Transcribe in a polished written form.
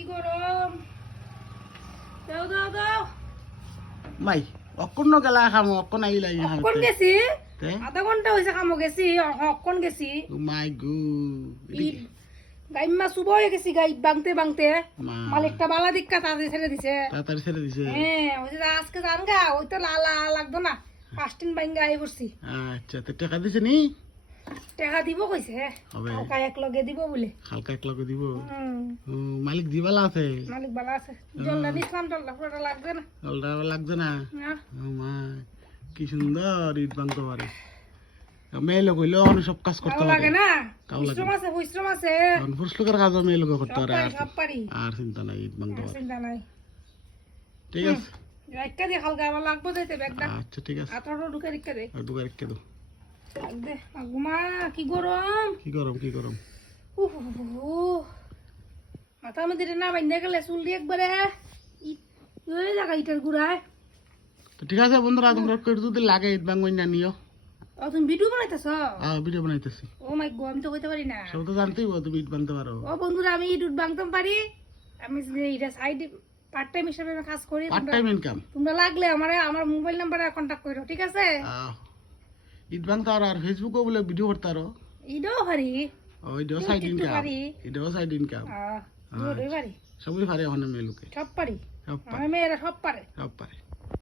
কি গরম দাও দাও দাও মাই অকন্ন গেলা খামো অকন আইলা অকন গেছি আধা ঘন্টা হইছে কামো গেছি অকন গেছি মাই গু গাইমা সুবহ হয়ে গেছি গাই বাংতে বাংতে মালিকটা বালা দিক্কা তাড়াতাড়ি ছেড়ে দিছে তাড়াতাড়ি ছেড়ে দিছে হ্যাঁ ওই যে আজকে জান গা ওই তো লালা লাগতো না 5 দিন বাইঙ্গা আই করছি আচ্ছা তো টাকা দিছে নি টাকা দিব কইছে হবে হালকা এক লগে দিব বলে হালকা এক লগে দিব মালিক দিবালা আছে মালিক বালা আছে জলদা দিছলাম জলদা পুরোটা লাগবে না জলটা লাগছে না না মা কি সুন্দর ইট ভাঙতে পারে মেয়ে লোক হইলেও অনেক সব কাজ করতে পারে লাগে না কাউ লাগে পরিশ্রম আছে পুরুষ লোকের কাজও মেয়ে লোক করতে পারে সব পারি আর চিন্তা নাই ইট ভাঙতে পারে চিন্তা নাই ঠিক আছে একটা দিয়ে হালকা আমার লাগবো যাইতে ব্যাগটা আচ্ছা ঠিক আছে আঠারো ঢুকে রেখে দে আর দুগার রেখে দাও দে ঘুমা কি গরম কি গরম মাথার মধ্যে না বান্ধে গেলে চুল দিয়ে একবারে ওই জায়গা ইটার গুড়ায় তো ঠিক আছে বন্ধুরা তোমরা যদি লাগে ইট ভাঙবই না নিও তুমি ভিডিও বানাইতেছ ভিডিও বানাইতেছি ও মাই গো আমি তো কইতে পারি না সব তো জানতেই তুমি ইট ভাঙতে পারো ও বন্ধুরা আমি ইট ভাঙতে পারি আমি এটা সাইড পার্ট টাইম হিসেবে কাজ করি পার্ট টাইম ইনকাম তোমরা লাগলে আমার মোবাইল নাম্বারে কন্টাক্ট করো ঠিক আছে ইট ভাঙতে আর ফেসবুকও বলে ভিডিও করতে আরো ইডও পারি ওইটাও সাইড ইনকাম এটাও সাইড ইনকাম দুটোই পারি সবই পারে ওখানে মেয়ে লোকে সব পারি সব পারে আমার মেয়েরা সব পারে সব পারে